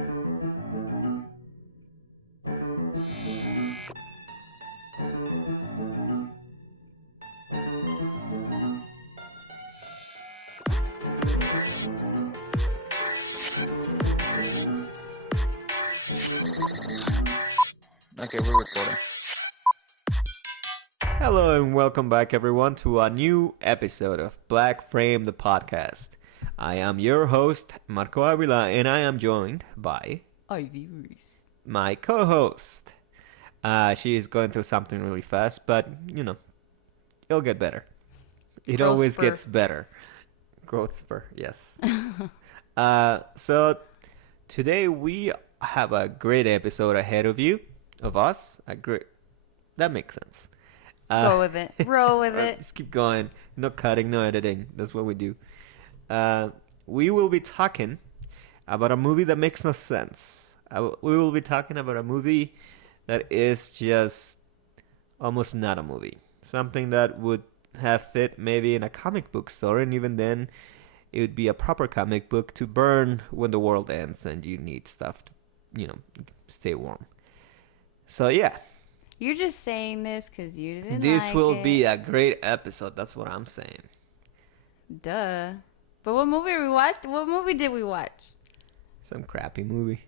Okay, we're recording. Hello and welcome back everyone to a new episode of Black Frame the podcast. I am your host, Marco Avila, and I am joined by Ivy Reese, my co-host. She is going through something really fast, but, it'll get better. It Growth always spur. gets better. Growth spur, yes. So today we have a great episode ahead of us. That makes sense. Go with it. Roll with it. Just keep going. No cutting, no editing. That's what we do. We will be talking about a movie that makes no sense. We will be talking about a movie that is just almost not a movie. Something that would have fit maybe in a comic book story, and even then, it would be a proper comic book to burn when the world ends and you need stuff to, stay warm. So, yeah. You're just saying this because you didn't This like will it. be a great episode. That's what I'm saying. Duh. But what movie we watched? What movie did we watch? Some crappy movie.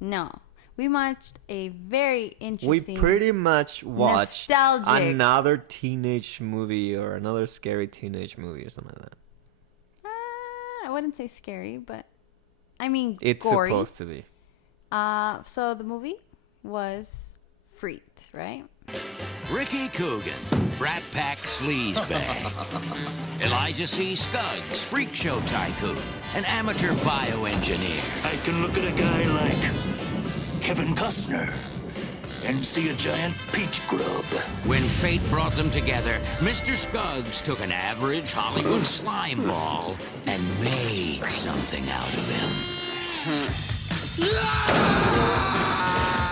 No. We watched a very We interesting... pretty much watched nostalgic. another teenage movie or another scary teenage movie or something like that. I wouldn't say scary, but... I mean, It's gory. supposed to be. So the movie was Freaked, right? Ricky Coogan, Brat Pack Sleazebag. Elijah C. Scuggs, Freak Show Tycoon, an amateur bioengineer. I can look at a guy like Kevin Costner and see a giant peach grub. When fate brought them together, Mr. Scuggs took an average Hollywood slime ball and made something out of him.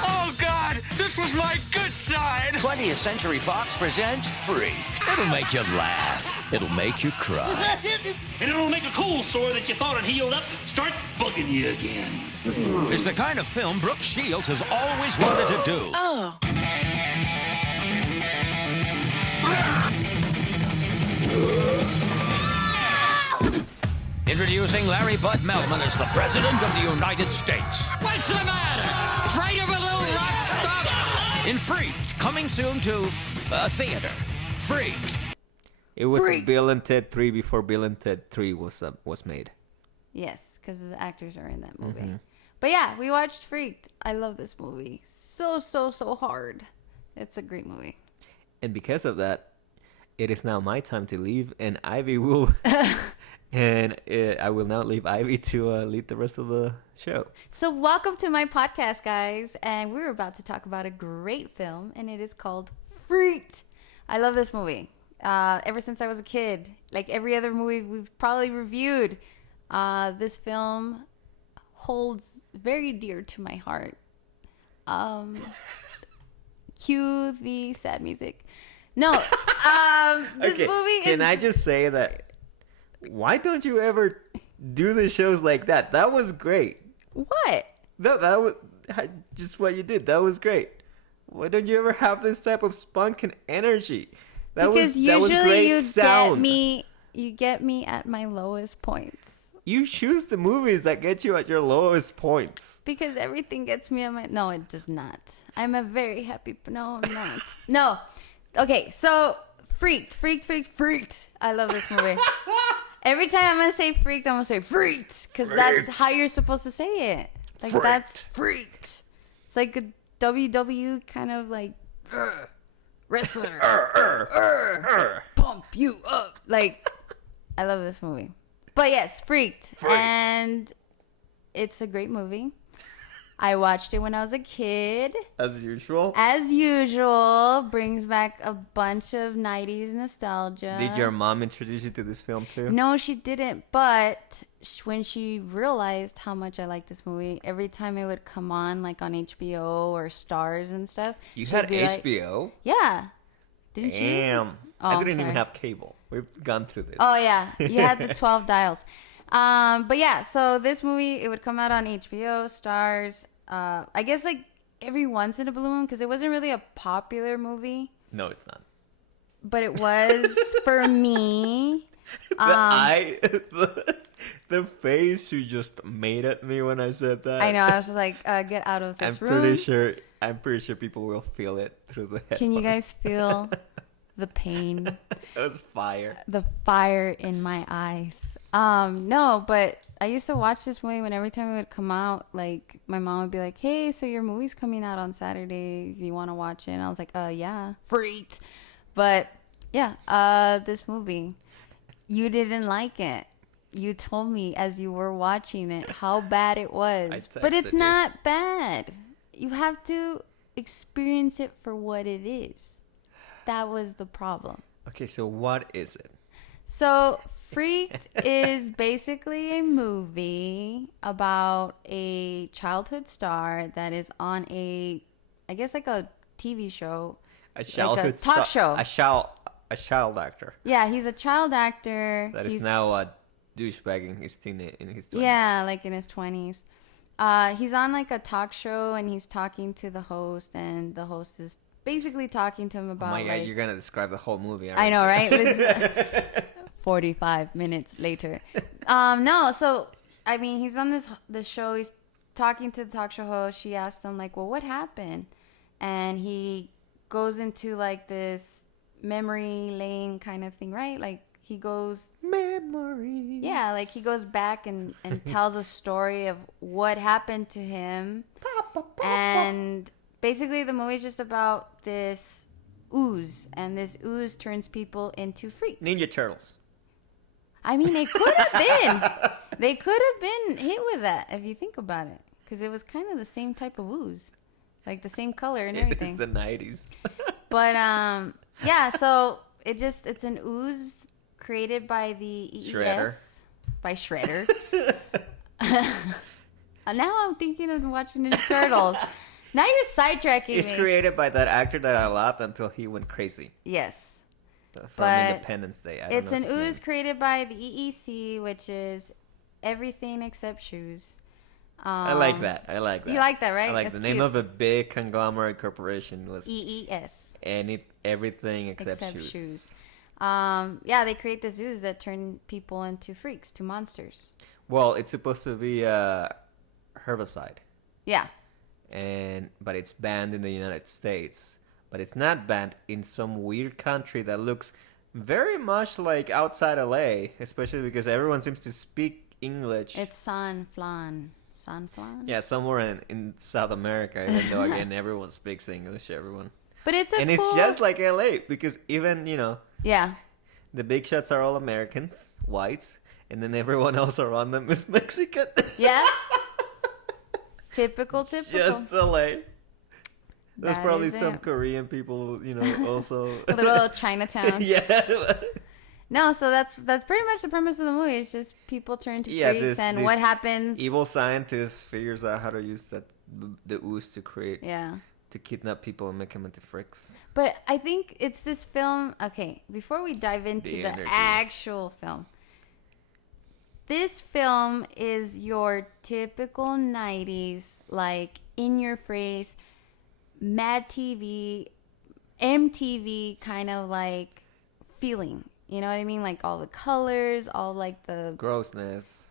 Oh, God! This was my good side! 20th Century Fox presents Freak. It'll make you laugh. It'll make you cry. And it'll make a cold sore that you thought had healed up start bugging you again. It's the kind of film Brooke Shields has always wanted to do. Oh. Introducing Larry Bud Melman as the President of the United States. What's the matter? Afraid of a little rock stuff? In Freaked, coming soon to a theater. Freaked. It was Freaked. Bill and Ted 3 before Bill and Ted 3 was made. Yes, because the actors are in that movie. But yeah, we watched Freaked. I love this movie. So hard. It's a great movie. And because of that, it is now my time to leave, and Ivy will... I will now leave Ivy to lead the rest of the show. So welcome to my podcast, guys. And we're about to talk about a great film, and it is called Freaked. I love this movie. Ever since I was a kid, like every other movie we've probably reviewed, this film holds very dear to my heart. Cue the sad music. No, this movie is... Can I just say that? Why don't you ever do the shows like that? That was great. What? No, that was just what you did. That was great. Why don't you ever have this type of spunk and energy? Because that was usually great you sound. you get me at my lowest points. You choose the movies that get you at your lowest points. Because everything gets me on my... No, it does not. I'm a very happy... No, I'm not. No. Okay, so Freaked. I love this movie. Every time I'm going to say Freaked, I'm going to say Freaked. Because that's how you're supposed to say it. Like, that's Freaked. It's like a WW kind of like... wrestler. Pump you up. Like, I love this movie. But yes, Freaked. And it's a great movie. I watched it when I was a kid. As usual. As usual, brings back a bunch of 90s nostalgia. Did your mom introduce you to this film too? No, she didn't. But when she realized how much I liked this movie, every time it would come on, like on HBO or Stars and stuff. You she'd had be like- HBO? Yeah. Didn't you? Damn. Oh, I didn't even sorry. have cable. We've gone through this. Oh, yeah. You had the 12 dials. But yeah, so this movie, it would come out on HBO, Stars. I guess like every once in a blue moon, because it wasn't really a popular movie. No, it's not. But it was for me. The face you just made at me when I said that. I know. I was just like, get out of this room. I'm pretty sure people will feel it through the headphones. Can you guys feel the pain? It was fire. The fire in my eyes. No, but I used to watch this movie when every time it would come out, like my mom would be like, "Hey, so your movie's coming out on Saturday. You want to watch it?" And I was like, yeah, freaked. But yeah, this movie, you didn't like it. You told me as you were watching it how bad it was. But it's not bad. You have to experience it for what it is. That was the problem. Okay, so what is it? So, Freaked is basically a movie about a childhood star that is on I guess like a TV show. A childhood talk show. A child actor. Yeah, he's a child actor. He's now a douchebag in his 20s. Yeah, like in his 20s. He's on like a talk show and he's talking to the host, and the host is basically talking to him about. Oh my God, like, you're gonna describe the whole movie. I know, right? 45 minutes later. No, so I mean, he's on this show. He's talking to the talk show host. She asked him like, "Well, what happened?" And he goes into like this memory lane kind of thing, right? Like he goes memories. Yeah, like he goes back and tells a story of what happened to him. And basically the movie is just about this ooze, and this ooze turns people into freaks. Ninja Turtles. I mean, they could have been. They could have been hit with that if you think about it, because it was kind of the same type of ooze, like the same color and everything. It's the 90s. But yeah, so it's an ooze created by the EES. Shredder. By Shredder. Now I'm thinking of watching Ninja Turtles. Now you're sidetracking It's me. created by that actor that I loved until he went crazy. Yes. From But Independence Day. I don't it's know an his ooze name. created by the EEC, which is everything except shoes. I like that. You like that, right? I like That's the name cute. of a big conglomerate corporation was EES. everything except shoes. Yeah, they create this ooze that turn people into freaks, to monsters. Well, it's supposed to be a herbicide. Yeah. But it's banned in the United States. But it's not banned in some weird country that looks very much like outside LA, especially because everyone seems to speak English. It's San Flan. San Flan? Yeah, somewhere in South America, even though again everyone speaks English, everyone. But it's it's just like LA, because even, yeah, the big shots are all Americans, whites, and then everyone else around them is Mexican. Yeah. Typical. Just LA. There's That probably is some it. Korean people, also. A little Chinatown. Yeah. No, so that's pretty much the premise of the movie. It's just people turn to freaks, and what happens. Evil scientist figures out how to use the ooze to kidnap people and make them into freaks. But I think it's this film. Okay, before we dive into the actual film, this film is your typical 90s, like in your face, Mad TV, MTV kind of like feeling. You know what I mean? Like all the colors, all like the grossness,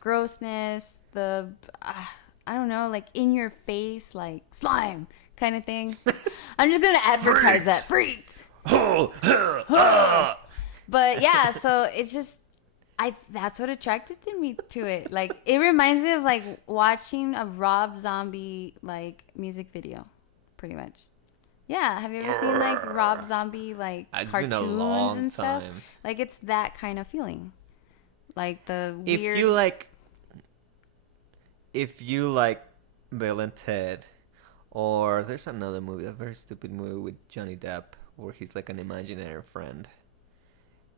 the I don't know, like in your face, like slime kind of thing. I'm just gonna advertise that. Freaked. But yeah, so it's just that's what attracted me to it. Like it reminds me of like watching a Rob Zombie like music video, pretty much. Yeah, have you ever seen like Rob Zombie like it's cartoons been a long and stuff? time. Like it's that kind of feeling. Like the weird. If you like Bill and Ted, or there's another movie, a very stupid movie with Johnny Depp, where he's like an imaginary friend.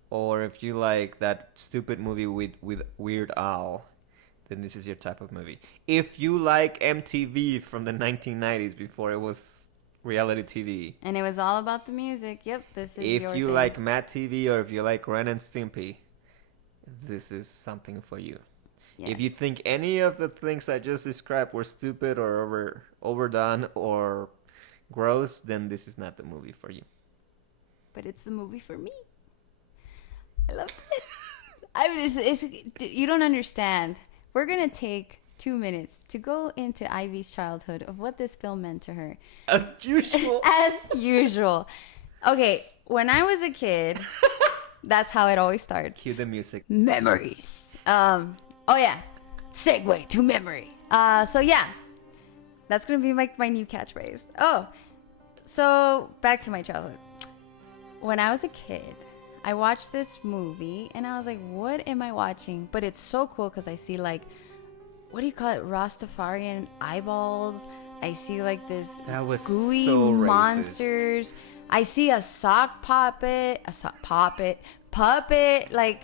Or if you like that stupid movie with Weird Al, then this is your type of movie. If you like MTV from the 1990s before it was reality TV. And it was all about the music. Yep, this is If your you thing. like Mad TV, or if you like Ren and Stimpy, this is something for you. If you think any of the things I just described were stupid or overdone or gross, then this is not the movie for you. But it's the movie for me. I love it. I mean, you don't understand. We're gonna take 2 minutes to go into Ivy's childhood of what this film meant to her. As usual. As usual. Okay, when I was a kid, that's how it always starts. Cue the music. Memories. Oh yeah, segue to memory. So yeah, that's gonna be like my new catchphrase. Oh, so back to my childhood. When I was a kid, I watched this movie and I was like, what am I watching? But it's so cool because I see like, what do you call it? Rastafarian eyeballs. I see like this gooey so racist. monsters. I see a sock puppet. Like,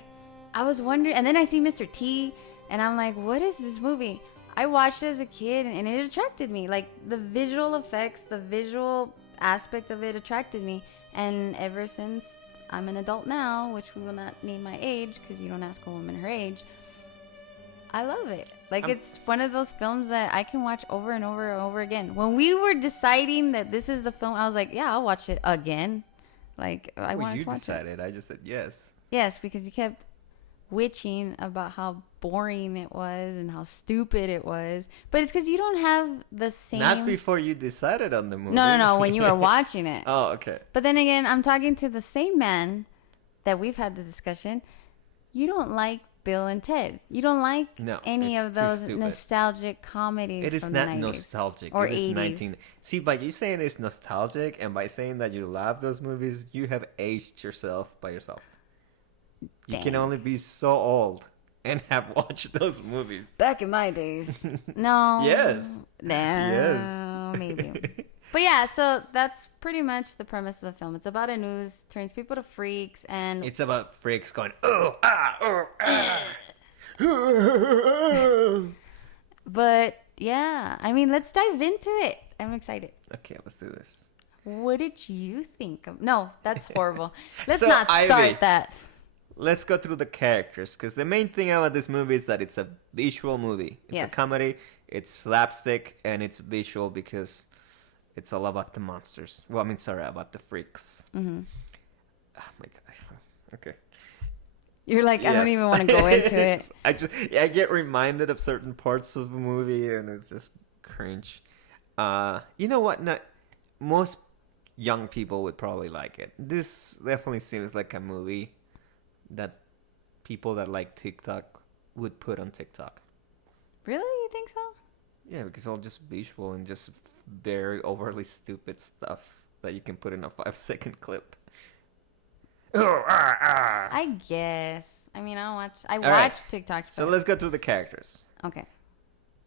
I was wondering. And then I see Mr. T and I'm like, what is this movie? I watched it as a kid and it attracted me. Like, the visual effects, the visual aspect of it attracted me. And ever since I'm an adult now, which we will not name my age because you don't ask a woman her age, I love it. Like, it's one of those films that I can watch over and over and over again. When we were deciding that this is the film, I was like, yeah, I'll watch it again. Like, I wanted to watch decided. it. I just said yes. Yes, because you kept witching about how boring it was and how stupid it was. But it's because you don't have the same... Not before you decided on the movie. No, when you were watching it. Oh, okay. But then again, I'm talking to the same man that we've had the discussion. You don't like Bill and Ted. You don't like any of those nostalgic comedies. It is from not the 90s nostalgic. or it is 80s. See, by you saying it's nostalgic and by saying that you love those movies, you have aged yourself by yourself. You can only be so old and have watched those movies. Back in my days. No. Yes. No. Yes. Maybe. But yeah, so that's pretty much the premise of the film. It's about a news, turns people to freaks, and... It's about freaks going, oh, ah, But yeah, I mean, let's dive into it. I'm excited. Okay, let's do this. What did you think of... No, that's horrible. Let's So, not start Ivy, that. Let's go through the characters, because the main thing about this movie is that it's a visual movie. It's Yes. a comedy, it's slapstick, and it's visual because it's all about the monsters. Well, I mean, sorry, about the freaks. Mm-hmm. Oh my god. Okay. You're like, I don't Yes. even want to go into it. I get reminded of certain parts of the movie, and it's just cringe. You know what? Most young people would probably like it. This definitely seems like a movie that people that like TikTok would put on TikTok. Really? You think so? Yeah, because it's all just visual and just very overly stupid stuff that you can put in a 5-second clip. I guess. I mean, I watch right. TikToks. So let's go through the characters. Okay.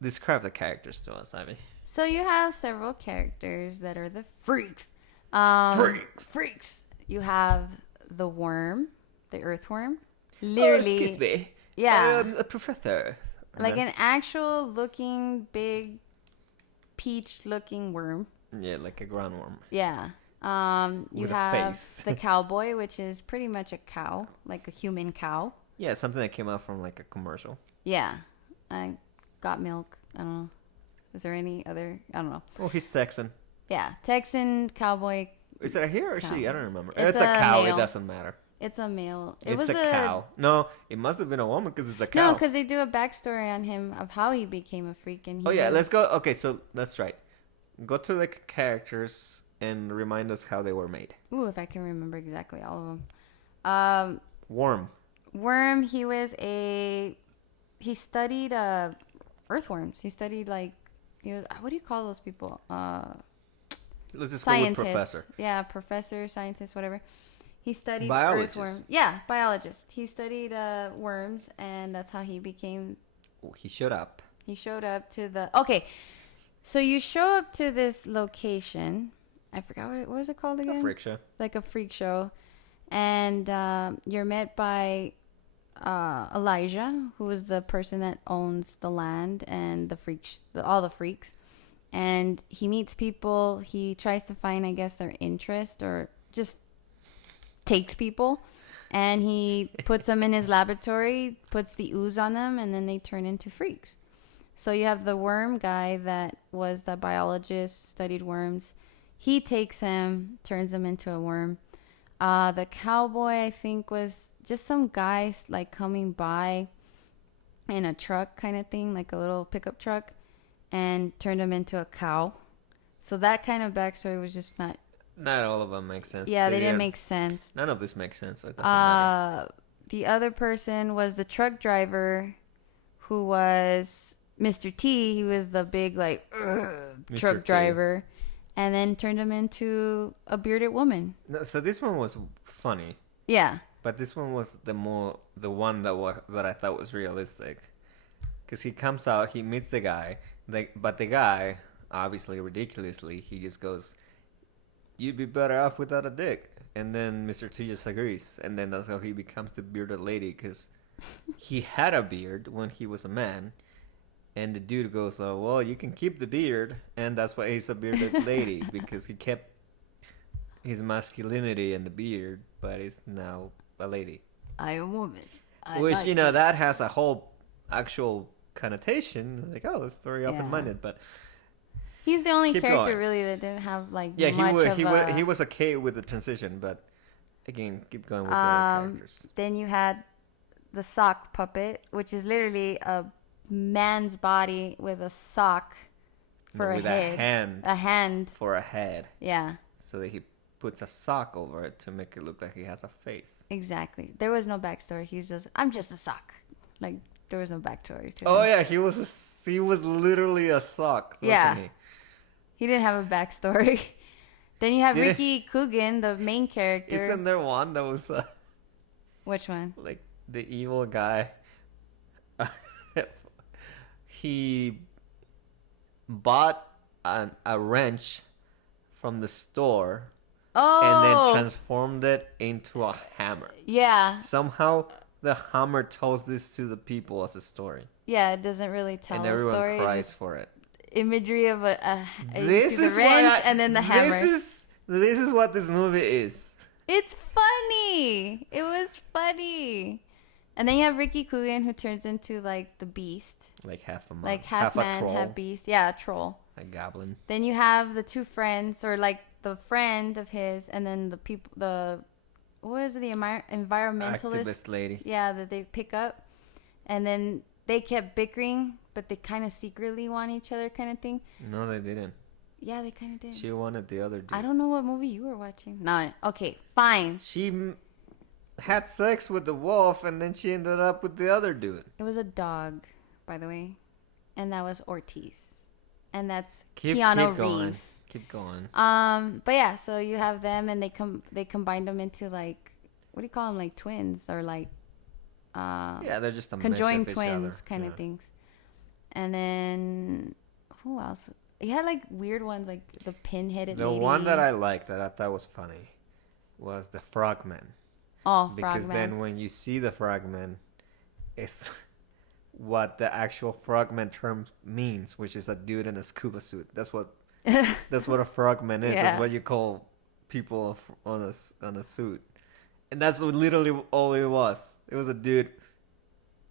Describe the characters to us, Ivy. So you have several characters that are the freaks. Freaks. You have the worm, the earthworm. Literally. Oh, excuse me. Yeah. I am a professor. Like an actual looking, big, peach-looking worm. Yeah, like a groundworm. Yeah. You With a have face. the cowboy, which is pretty much a cow, like a human cow. Yeah, something that came out from like a commercial. Yeah. I got milk. I don't know. Is there any other? I don't know. Oh, he's Texan. Yeah. Texan cowboy. Is it a he or Cow. she? I don't remember. It's It's a cow. male. It doesn't matter. It's a male. It's a cow. No, it must have been a woman because it's a cow. No, because they do a backstory on him of how he became a freak. And he Oh yeah, was- let's go. Okay, so that's right. Go through the characters and remind us how they were made. Ooh, if I can remember exactly all of them. Worm. Worm. He studied earthworms. He studied like, what do you call those people? Let's just go with Scientist. professor. Yeah, professor, scientist, whatever. He studied Biologist. earthworms. Yeah, biologist. He studied worms, and that's how he became. Oh, he showed up. He showed up to the. Okay, so you show up to this location. I forgot what was it called again? A freak show. Like a freak show, and you're met by Elijah, who is the person that owns the land and the freaks, all the freaks. And he meets people. He tries to find, I guess, their interest or just takes people. And he puts them in his laboratory, puts the ooze on them, and then they turn into freaks. So you have the worm guy that was the biologist, studied worms. He takes him, turns him into a worm. The cowboy, I think, was just some guy like coming by in a truck kind of thing, like a little pickup truck, and turned him into a cow. So that kind of backstory was just not... Not all of them make sense. Yeah, they didn't make sense. None of this makes sense. So it doesn't matter. The other person was the truck driver, who was Mr. T. He was the big, like, truck T. driver. And then turned him into a bearded woman. No, so this one was funny. Yeah. But this one was the one that I thought was realistic. Because he comes out, he meets the guy. But the guy, obviously, ridiculously, he just goes... You'd be better off without a dick. And then Mr. T just agrees. And then that's how he becomes the bearded lady. Because he had a beard when he was a man. And the dude goes, oh, well, you can keep the beard. And that's why he's a bearded lady. Because he kept his masculinity in the beard. But he's now a lady. I am a woman. Which, you know, that has a whole actual connotation. Like, oh, it's very open-minded. But... He's the only Keep character going. really that didn't have like Yeah, much he was okay with the transition, but again, keep going with the other characters. Then you had the sock puppet, which is literally a man's body with a sock for a with head. a hand for a head. Yeah. So that he puts a sock over it to make it look like he has a face. Exactly. There was no backstory. He's just, I'm just a sock. Like there was no backstory to Oh him. yeah, he was literally a sock. Yeah. Wasn't He didn't have a backstory. Then you have Ricky Coogan, the main character. Isn't there one that was Which one? like the evil guy? He bought a wrench from the store and then transformed it into a hammer. Yeah. Somehow the hammer tells this to the people as a story. Yeah, it doesn't really tell And a everyone story. cries Just for it. imagery of a This the is wrench and then the hammer. This is what this movie is. It's funny. It was funny. And then you have Ricky Coogan who turns into like the beast. Like half a man. Like half man, a troll. half beast. Yeah, a troll. A goblin. Then you have the two friends, or like the friend of his, and then the people, what is it, the environmentalist? Activist lady. Yeah, that they pick up. And then they kept bickering, but they kind of secretly want each other kind of thing. No, they didn't. Yeah, they kind of did. She wanted the other dude. I don't know what movie you were watching. No, okay, fine. She had sex with the wolf, and then she ended up with the other dude. It was a dog, by the way. And that was Ortiz. And that's Keep Keanu going. Reeves. Keep going. But yeah, so you have them, and they combined them into like, what do you call them, like twins, or like Yeah, they're just a conjoined mesh of each twins other. kind Yeah. of things. And then who else? You had like weird ones, like the pin-headed The lady. one that I liked, that I thought was funny, was the frogman. Oh, Because Frogman. then when you see the frogman, it's what the actual frogman term means, which is a dude in a scuba suit. That's what a frogman is. Yeah. That's what you call people on a suit. And that's literally all it was. It was a dude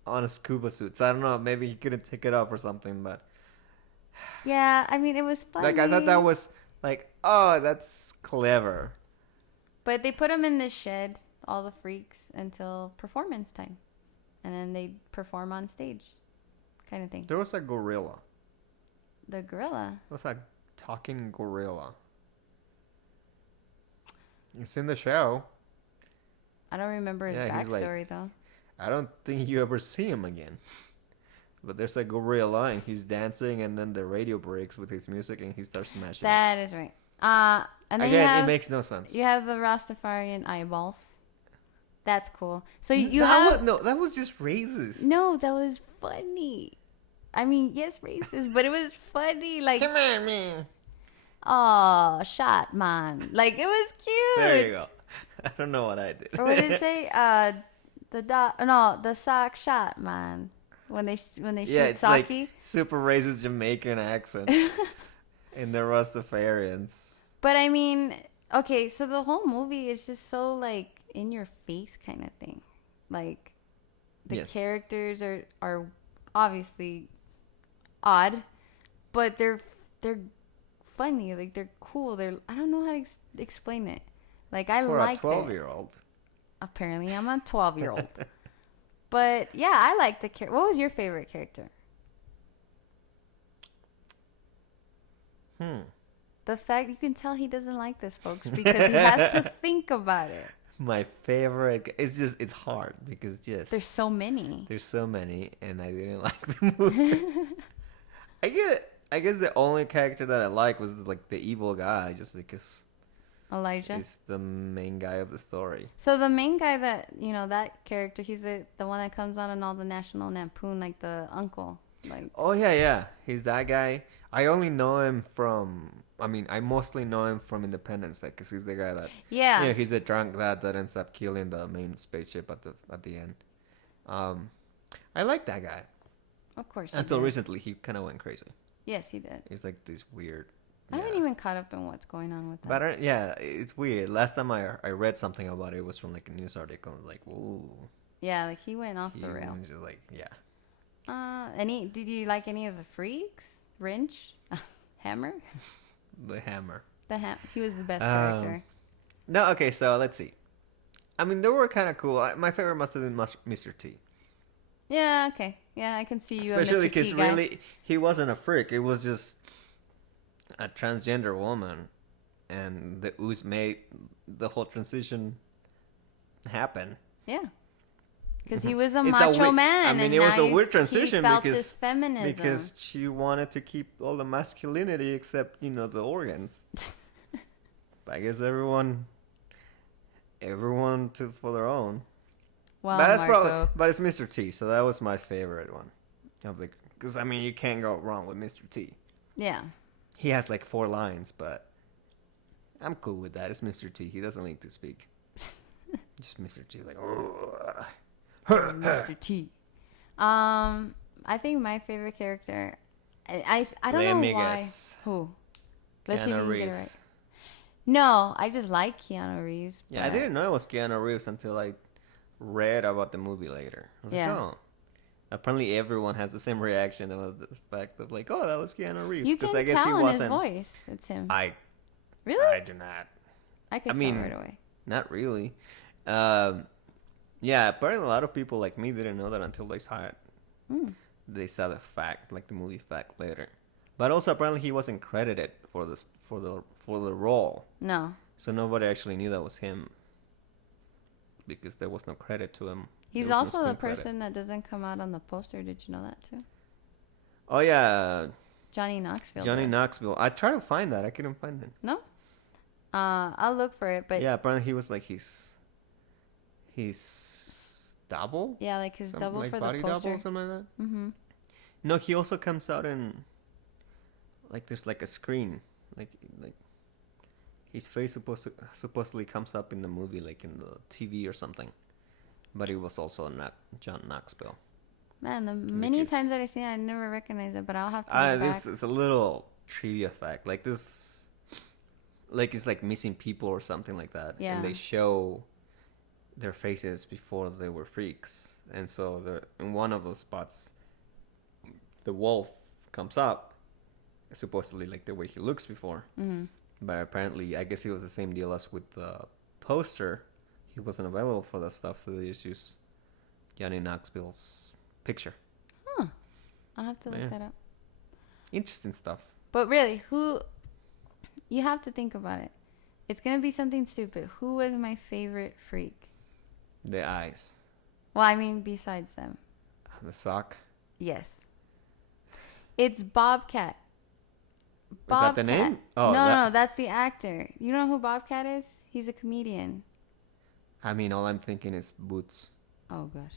on a scuba suit. So I don't know, maybe he couldn't take it off or something, but Yeah, I mean, it was funny. like I thought that was like, oh, that's clever. But they put them in this shed, all the freaks, until performance time. And then they perform on stage, kind of thing. There was a gorilla. The gorilla. It was a talking gorilla. It's in the show. I don't remember his Yeah, he's like- backstory, though. I don't think you ever see him again. But there's a gorilla and he's dancing, and then the radio breaks with his music and he starts smashing. That is right. And then Again, it makes no sense. you have the Rastafarian eyeballs. That's cool. So you that have... that was just racist. No, that was funny. I mean, yes, racist, but it was funny. Like, Come on, man. oh, shot, man. Like, it was cute. There you go. I don't know what I did. Or what did it say? The sock shot, man. When they Yeah, shoot it's sake. like super racist Jamaican accent. And the Rastafarians. But I mean, okay, so the whole movie is just so like in your face kind of thing. Like the Yes. characters are obviously odd, but they're funny. Like they're cool. I don't know how to explain it. Like I For liked a it. 12-year-old. Apparently, I'm a 12-year-old. But yeah, I like the character. What was your favorite character? The fact you can tell he doesn't like this, folks, because he has to think about it. My favorite. It's hard because There's so many. there's so many, and I didn't like the movie. I guess the only character that I like was like the evil guy, just because Elijah. he's the main guy of the story. So the main guy that that character, he's the one that comes out in all the National Lampoon, like the uncle. Like Oh yeah, he's that guy. I only know him from. I mean, I mostly know him from Independence, like, cause he's the guy that. yeah. He's a drunk dad that ends up killing the main spaceship at the end. I like that guy. Of course. he Until did. recently, he kind of went crazy. Yes, he did. He's like this weird. I haven't even caught up in what's going on with that. But yeah, it's weird. Last time I read something about it, it was from like a news article. Like, whoa. Yeah, like he went off He the rail. was just like, yeah. Did you like any of the freaks? Wrench, Hammer, The hammer. He was the best character. No, okay, so let's see. I mean, they were kind of cool. My favorite must have been Mr. T. Yeah, okay. Yeah, I can see you. Especially because because really, he wasn't a freak. It was just a transgender woman. And the ooze made the whole transition happen. Yeah. Because he was a It's macho weird- man. I mean, and it was a now weird he transition felt because his feminism. because she wanted to keep all the masculinity except the organs. But I guess everyone for their own. Wow, But that's Marco. but it's Mr. T, so that was my favorite one. I was like, because I mean, you can't go wrong with Mr. T. Yeah. He has like 4 lines, but I'm cool with that. It's Mr. T. He doesn't need to speak. Just Mr. T, like. Mr. T. I think my favorite character. I don't Let know me why. guess. Who? Let's see if Keanu you can get it right. Reeves. No, I just like Keanu Reeves. Yeah, I but- didn't know it was Keanu Reeves until I read about the movie later. I was Yeah. like, oh. Apparently everyone has the same reaction about the fact of like, oh, that was Keanu Reeves. You can I guess tell he in his wasn't. voice. It's him. I Really? do not. I could I mean, tell right away. Not really. Yeah, apparently a lot of people like me didn't know that until they saw it. They saw the fact, like the movie fact later. But also apparently he wasn't credited for the role. No. So nobody actually knew that was him. Because there was no credit to him. He's There was no also the screen credit. person that doesn't come out on the poster. Did you know that too? Oh yeah, Johnny Knoxville. Johnny does. Knoxville. I tried to find that. I couldn't find it. No? I'll look for it, but Yeah, apparently he was like his double. yeah, like his double like for body the poster. double, something like that. Mm-hmm. No, he also comes out in like there's like a screen, like his face supposedly comes up in the movie, like in the TV or something. But it was also not John Knoxville. Man, the many Because- times that I see it, I never recognize it, but I'll have to go This back. is a little trivia fact. Like this, like it's like missing people or something like that. Yeah. And they show their faces before they were freaks, and so in one of those spots, the wolf comes up, supposedly like the way he looks before. Mm-hmm. But apparently, I guess it was the same deal as with the poster. He wasn't available for that stuff, so they just used Johnny Knoxville's picture. I'll have to look Yeah. that up. Interesting stuff. But really, you have to think about it. It's going to be something stupid. Who was my favorite freak? The eyes, Well, I mean, besides them. the sock. Yes. It's Bobcat. that the name? Oh, no, that's the actor. You know who Bobcat is? He's a comedian. I mean, all I'm thinking is Boots. Oh gosh.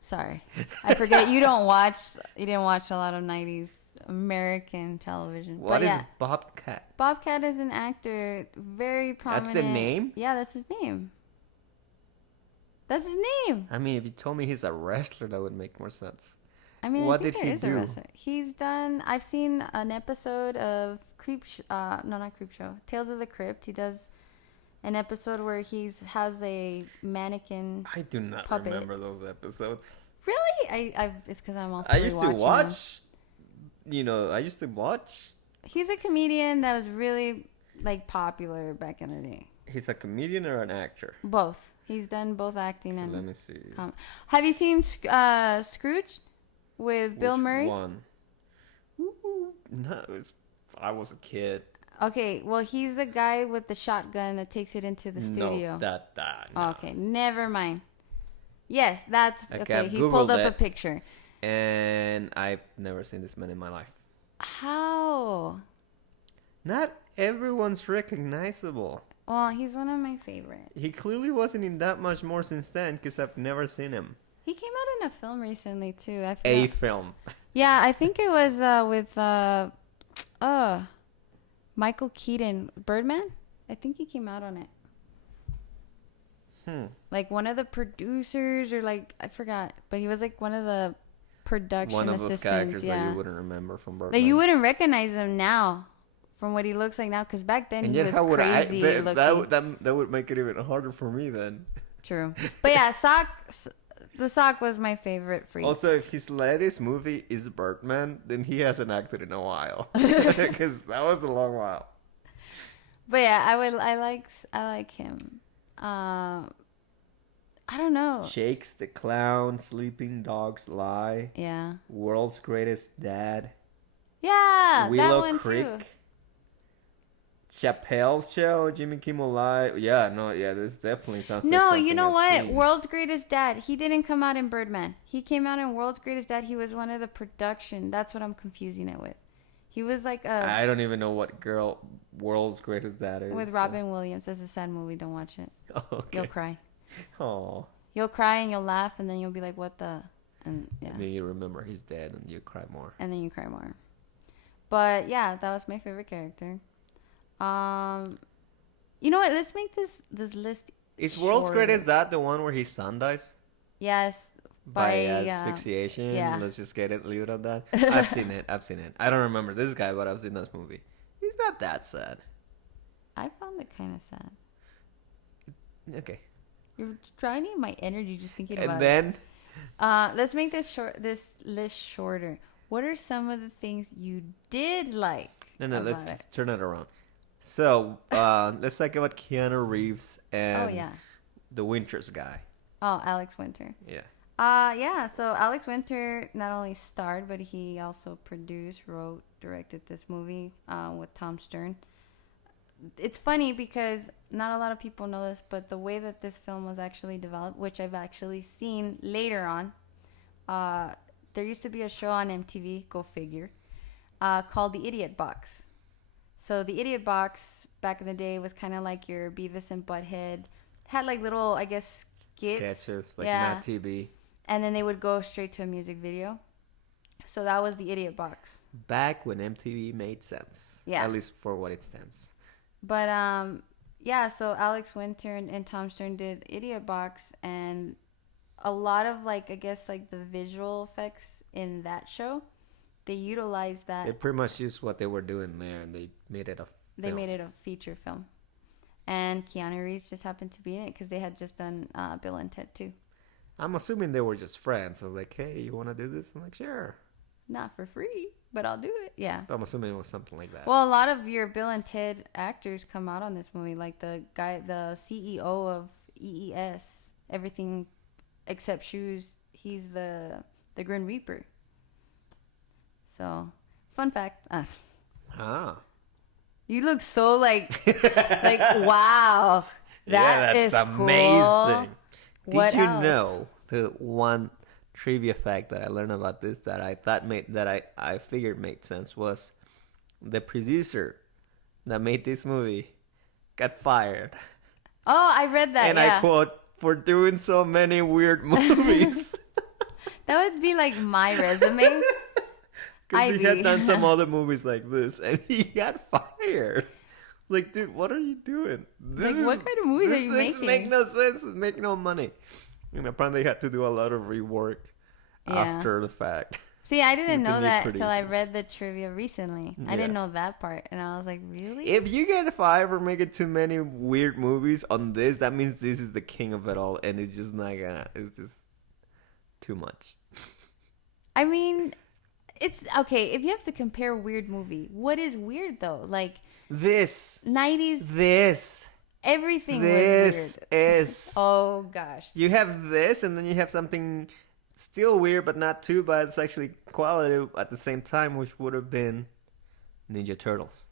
Sorry. I forget you didn't watch a lot of 90s American television. What but is yeah, Bobcat? Bobcat is an actor, very prominent. That's the name? Yeah, that's his name. That's his name. I mean, if you told me he's a wrestler, that would make more sense. I mean, What I think did there he is a do? wrestler. He's done. I've seen an episode of not Creep Show. Tales of the Crypt. He does an episode where he has a mannequin. I do not puppet. remember those episodes. Really? It's because I'm also. I used to rewatching watch. I used to watch. them. He's a comedian that was really like popular back in the day. He's a comedian or an actor? Both. He's done both acting and. Let me see. Have you seen Scrooge with Bill Which Murray? one? No, I was a kid. Okay, well, he's the guy with the shotgun that takes it into the studio. No, that. No. Okay, never mind. Yes, that's okay. I've He pulled Googled up a it. picture. And I've never seen this man in my life. How? Not everyone's recognizable. Well, he's one of my favorites. He clearly wasn't in that much more since then because I've never seen him. He came out in a film recently too. I A forgot. film. Yeah, I think it was with Michael Keaton, Birdman. I think he came out on it. Like one of the producers, or like I forgot, but he was like one of the production One of those assistants. characters Yeah, that you wouldn't remember from Birdman. like you wouldn't recognize him now from what he looks like now, because back then And he yet, was how would crazy looking. that would make it even harder for me then. True, but yeah, the sock was my favorite freak. Also, if his latest movie is Birdman, then he hasn't acted in a while because that was a long while. But yeah, I like him. I don't know. Shakes the Clown, Sleeping Dogs Lie, Yeah. World's Greatest Dad, Yeah, Willow that one Creek, too. Chappelle's Show, Jimmy Kimmel Live. Yeah, there's definitely something. No, something you know I've what? seen. World's Greatest Dad. He didn't come out in Birdman. He came out in World's Greatest Dad. He was one of the production. That's what I'm confusing it with. He was like I don't even know what World's Greatest Dad is. with Robin Williams. It's a sad movie. Don't watch it. Okay. You'll cry. Oh. You'll cry and you'll laugh, and then you'll be like, "What the?" And yeah, And then you remember he's dead and you cry more. and then you cry more. But yeah, that was my favorite character. You know what? Let's make this list. Is World's shorter. Greatest Dad the one where his son dies? Yes. By asphyxiation? yeah. Let's just leave it at that. I've seen it. I don't remember this guy, but I've seen this movie. He's not that sad. I found it kind of sad. Okay. You're draining my energy just thinking about And then it. Let's make this list shorter. What are some of the things you did like? let's turn it around. So let's talk about Keanu Reeves and the Winters guy. Oh, Alex Winter. Yeah. Yeah, so Alex Winter not only starred, but he also produced, wrote, directed this movie with Tom Stern. It's funny because not a lot of people know this, but the way that this film was actually developed, which I've actually seen later on, there used to be a show on MTV, go figure, called The Idiot Box. So The Idiot Box back in the day was kind of like your Beavis and Butthead. Had like little, I guess, Sketches, like Matt TV. And then they would go straight to a music video. So that was The Idiot Box. Back when MTV made sense. Yeah. At least for what it stands. But yeah, so Alex Winter and Tom Stern did Idiot Box, and a lot of like, I guess, like the visual effects in that show, they utilized that. They pretty much used what they were doing there, and they made it a film. They made it a feature film. And Keanu Reeves just happened to be in it because they had just done Bill and Ted 2. I'm assuming they were just friends. I was like, hey, you want to do this? I'm like, sure. Not for free, but I'll do it. Yeah. But I'm assuming it was something like that. Well, a lot of your Bill and Ted actors come out on this movie. Like the CEO of EES, everything except shoes. He's the Grim Reaper. So, fun fact. You look so like wow. That's amazing. Cool. What Did you else? know the one trivia fact that I learned about this that I thought I figured made sense was the producer that made this movie got fired. Oh, I read that. And yeah. I quote, for doing so many weird movies. That would be like my resume. Because he had done some other movies like this, and he got fired. Like, dude, what are you doing? What kind of movies are you making? This make no sense. It make no money. And apparently he had to do a lot of rework after the fact. See, I didn't With the know new that till I producers. read the trivia recently. I didn't know that part, and I was like, really? If you get 5 or make it too many weird movies on this, that means this is the king of it all, and it's just not gonna. It's just too much. I mean, it's okay. If you have to compare a weird movie, what is weird though? Like This, 90s, everything was this weird. is. Oh gosh. You have this, and then you have something still weird, but not too bad. It's actually quality at the same time, which would have been Ninja Turtles.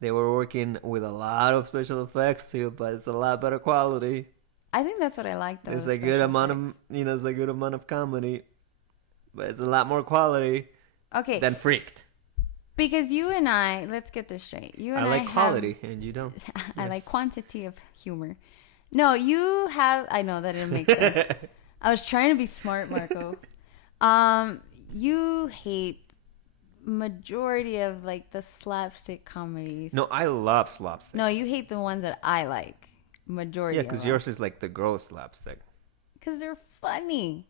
They were working with a lot of special effects too, but it's a lot better quality. I think that's what I like though. There's a good amount of, there's a good amount of comedy, but it's a lot more quality Okay, than Freaked. because you and I, let's get this straight. You and I I like quality, and you don't. I like Yes. quantity of humor. No, you have. I know that didn't make sense. I was trying to be smart, Marco. You hate majority of like the slapstick comedies. No, I love slapstick. No, you hate the ones that I like. Majority. Yeah, because yours is like the gross slapstick. Because they're funny.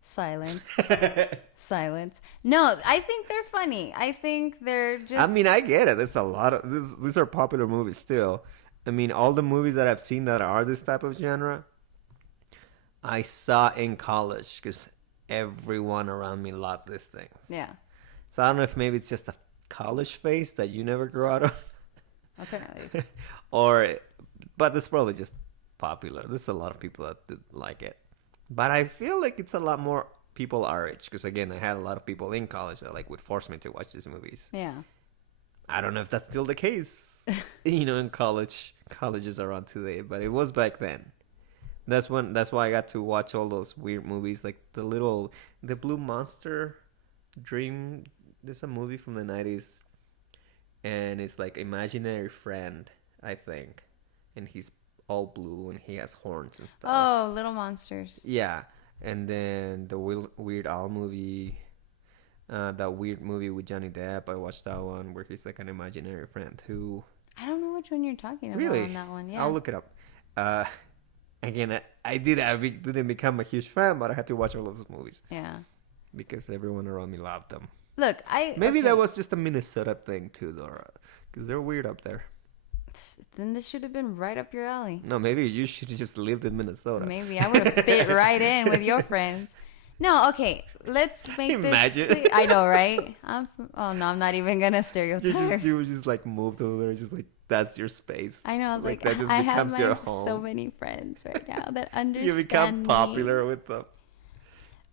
Silence. Silence. No, I think they're funny. I think they're just. I mean, I get it. There's a lot of these are popular movies still. I mean, all the movies that I've seen that are this type of genre, I saw in college because everyone around me loved these things. Yeah. So I don't know if maybe it's just a college phase that you never grew out of, Apparently. but it's probably just popular. There's a lot of people that like it, but I feel like it's a lot more people our age because again, I had a lot of people in college that like would force me to watch these movies. Yeah. I don't know if that's still the case, in colleges around today, but it was back then. That's why I got to watch all those weird movies, like the Blue Monster Dream. There's a movie from the 90s, and it's like Imaginary Friend, I think, and he's all blue and he has horns and stuff. Oh, Little Monsters. Yeah, and then the Weird Al movie. That weird movie with Johnny Depp. I watched that one where he's like an imaginary friend who. I don't know which one you're talking about Really? on that one. Yeah. I'll look it up. Again, I didn't become a huge fan, but I had to watch all those movies Yeah. because everyone around me loved them. Look, Maybe okay. that was just a Minnesota thing too, though, because they're weird up there. Then this should have been right up your alley. No, maybe you should have just lived in Minnesota. Maybe I would have fit right in with your friends. No, okay. Let's make Imagine. this. I know, right? I'm not even gonna You stereotype. you just like moved over there, just like that's your space. I know. I was like, that just I have becomes your like home. so many friends right now that understand. You become me. popular with them.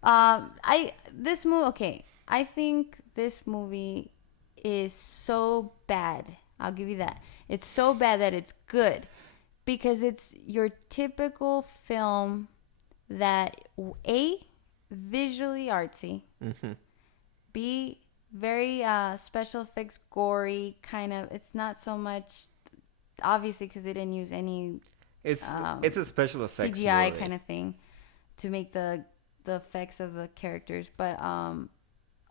This movie. Okay, I think this movie is so bad. I'll give you that. It's so bad that it's good because it's your typical film that visually artsy, B very special effects, gory kind of. It's not so much obviously because they didn't use any It's a special effects CGI movie. kind of thing to make the effects of the characters, but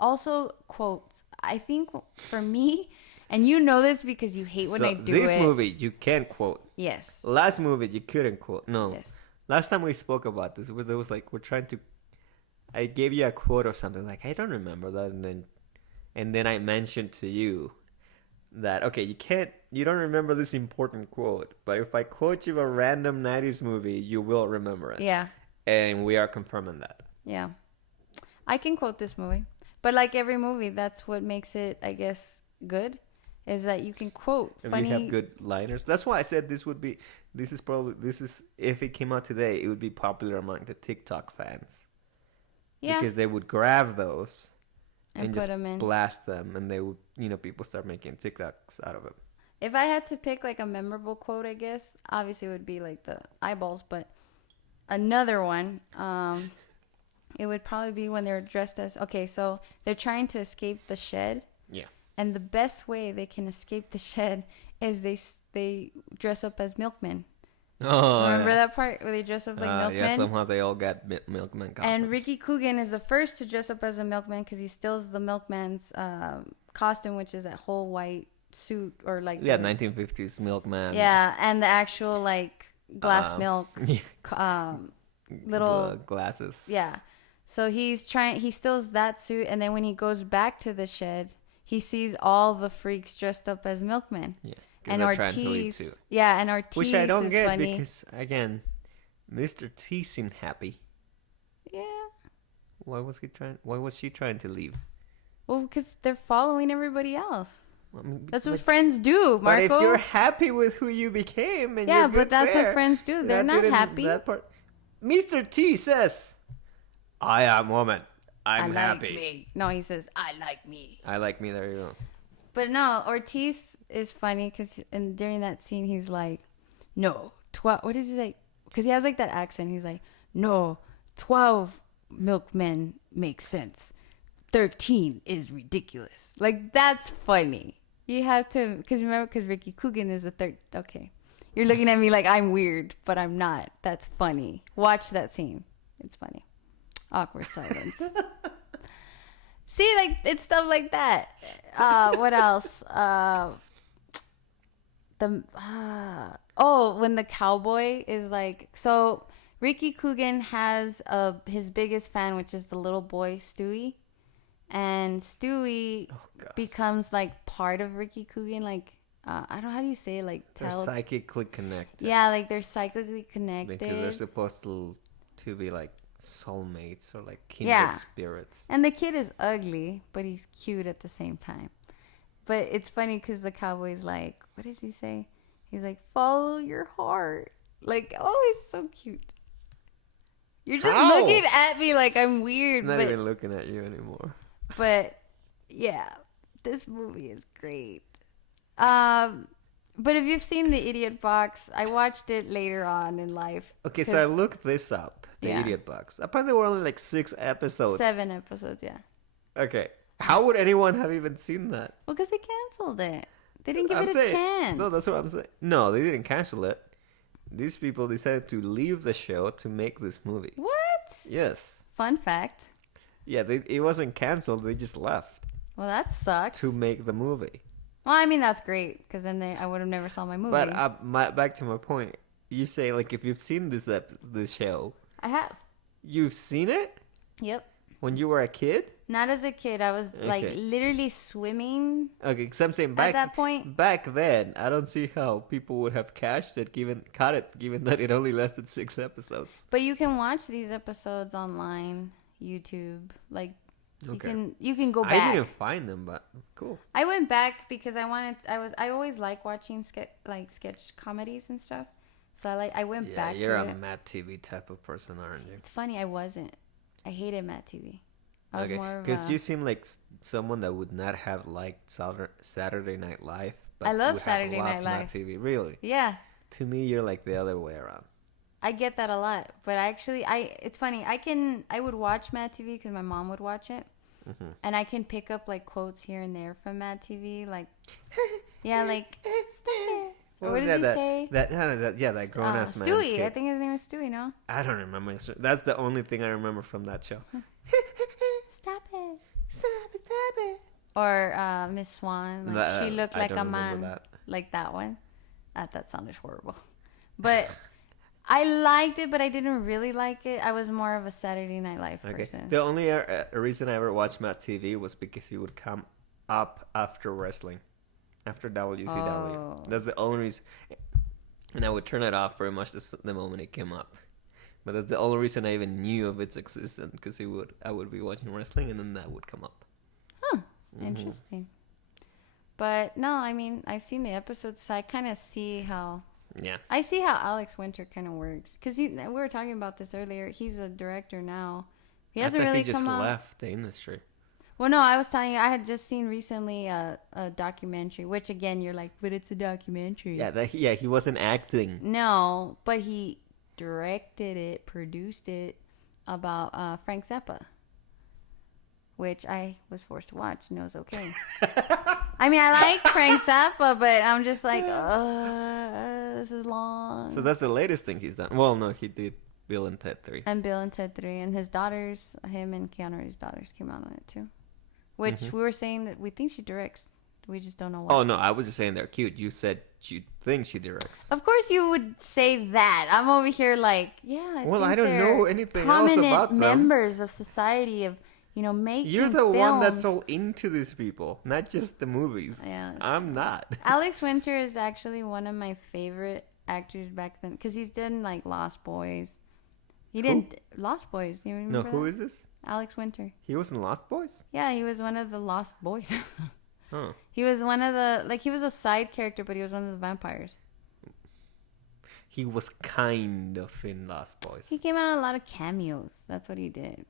also quotes. I think for me, and you know this because you hate when I do this it. movie you can't quote. Yes. Last movie you couldn't quote. No. Yes. Last time we spoke about this, it was like we're trying to. I gave you a quote or something like I don't remember that, and then I mentioned to you that okay, you don't remember this important quote, but if I quote you a random 90s movie, you will remember it. Yeah. And we are confirming that. Yeah. I can quote this movie, but like every movie, that's what makes it, I guess, good. Is that you can quote If funny. you have good liners. That's why I said this is if it came out today, it would be popular among the TikTok fans. Yeah. Because they would grab those And and put just them in. blast them, and they would, people start making TikToks out of it. If I had to pick like a memorable quote, I guess obviously it would be like the eyeballs, but another one, it would probably be when they're dressed as so they're trying to escape the shed. Yeah. And the best way they can escape the shed is they dress up as milkmen. Oh, Remember that part where they dress up like milkmen? Yeah, somehow they all got milkman costumes. And Ricky Coogan is the first to dress up as a milkman because he steals the milkman's costume, which is that whole white suit or like 1950s milkman. yeah, and the actual like glass milk Yeah. little The glasses. yeah. So he steals that suit, and then when he goes back to the shed, he sees all the freaks dressed up as milkmen. Yeah. 'Cause And they're trying to leave Ortiz, too. yeah, and Ortiz Which I don't is get funny. because, again, Mr. T seemed happy. Yeah. Why was she trying to leave? Well, because they're following everybody else. I mean, That's what friends do, Marco. But if you're happy with who you became, and Yeah, you're but good that's what there, friends do. They're that not didn't- happy. That part, Mr. T says, "I am woman. I'm I like happy. me. No, he says, I like me. I like me." There you go. But no, Ortiz is funny because during that scene, he's like, no, 12. What is he like? Because he has like that accent. He's like, no, 12 milkmen make sense. 13 is ridiculous. Like, that's funny. You have to, because remember, because Ricky Coogan is the third. Okay. You're looking at me like I'm weird, but I'm not. That's funny. Watch that scene. It's funny. Awkward silence. See, like, it's stuff like that. What else? When the cowboy is like, so Ricky Coogan has his biggest fan, which is the little boy Stewie, and Stewie becomes like part of Ricky Coogan. Like, I don't know, how do you say it? Like, They're psychically connected. Yeah, like they're psychically connected Because they're supposed to be like soulmates or like kindred spirits. And the kid is ugly, but he's cute at the same time. But it's funny because the cowboy's like, what does he say? He's like, follow your heart. Like, oh, it's so cute. You're just How? looking at me like I'm weird. I'm not but, even looking at you anymore. But yeah, this movie is great. But if you've seen The Idiot Box, I watched it later on in life. Okay, so I looked this up. The Yeah. Idiot Box. Apparently, there were only like 6 episodes. 7 episodes, yeah. Okay. How would anyone have even seen that? Well, because they canceled it. They didn't give I'm it saying- a chance. No, that's what I'm saying. No, they didn't cancel it. These people decided to leave the show to make this movie. What? Yes. Fun fact. Yeah, it wasn't canceled. They just left Well, that sucks. to make the movie. Well, I mean, that's great because then I would have never saw my movie. But back to my point. You say, like, if you've seen this show, I have. you've seen it Yep. when you were a kid? Not as a kid. I was like Okay. literally swimming. Okay, because I'm saying back that point? back then, I don't see how people would have caught it, given that it only lasted 6 episodes. But you can watch these episodes online, YouTube. Like Okay. you can go I back. didn't find them, but cool. I went back because I always like watching sketch comedies and stuff. So I went Yeah, back you're to a it. Mad TV type of person, aren't you? It's funny, I wasn't. I hated Matt TV. I was Okay, more of because a, you seem like someone that would not have liked Saturday Night Live. But I love would have Saturday loved Night Mad Live. TV. Really? yeah. To me, you're like the other way around. I get that a lot, but it's funny. I would watch Mad TV because my mom would watch it, and I can pick up like quotes here and there from Mad TV, like yeah, like what does he say? That grown ass man. Stewie. kid. I think his name is Stewie. No, I don't remember. That's the only thing I remember from that show. stop it, stop it. Or Miss Swan. Like, she looked I like don't a remember man, that. like that one. That sounded horrible, but. I liked it, but I didn't really like it. I was more of a Saturday Night Live person. The only reason I ever watched Mad TV was because he would come up after wrestling, after WCW. Oh. That's the only reason. And I would turn it off pretty much the moment it came up. But that's the only reason I even knew of its existence, because I would be watching wrestling and then that would come up. Huh. Interesting. But no, I mean, I've seen the episodes, so I kind of see how... Yeah. I see how Alex Winter kind of works. Because we were talking about this earlier. He's a director now. He hasn't really he just come out... left the industry. Well, no, I was telling you, I had just seen recently a documentary, which again, you're like, but it's a documentary. Yeah, he wasn't acting. No, but he directed it, produced it about Frank Zappa, which I was forced to watch, and it was okay. I mean, I like Frank Zappa, but I'm just like, this is long. So that's the latest thing he's done. Well, no, he did Bill and Ted 3. And Bill and Ted 3, and his daughters, him and Keanu Reeves' daughters came out on it too. Which we were saying that we think she directs We just don't know why. Oh no, I was just saying they're cute. You said you think she directs. Of course you would say that. I'm over here like, yeah. Well, think I don't they're know anything else prominent about them. members of society of, making You're the one that's films. all into these people, not just the movies. Yeah, that's I'm not. Alex Winter is actually one of my favorite actors back then because he's done like Lost Boys. He didn't Lost Boys. You remember? No, who that? is this? Alex Winter. He was in Lost Boys? Yeah, he was one of the Lost Boys. Huh. He was one of the he was a side character, but he was one of the vampires. He was kind of in Lost Boys. He came out in a lot of cameos. That's what he did.